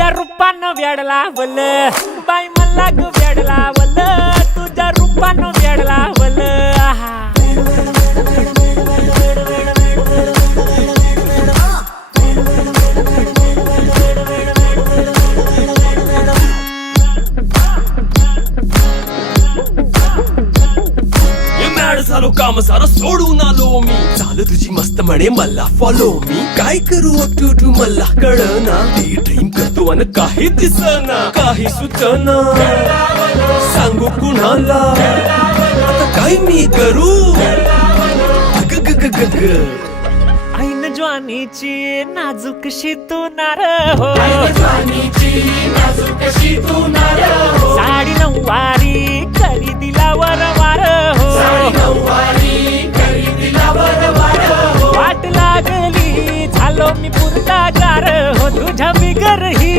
तुझ्या रूपानं वेड लावल बाई मला ग वेड लावल तुझ्या रूपानं वेड लावल आहा झालो काम सारा सोडून आलो मी झालं तुझी मस्त म्हणे मला फॉलो मी काय करू टू मला कळना ती ड्रीम करतो आणि काही दिसना काही सुचना सांगू कुणाला आता काय मी करू ग ग ग ग ग ऐन ज्वानीची नाजूकशी तू नार हो साडी नऊवारी करी दिला वरवार हो वाट लागली झालो मी पुरता गार हो तुझ्या बिगर ही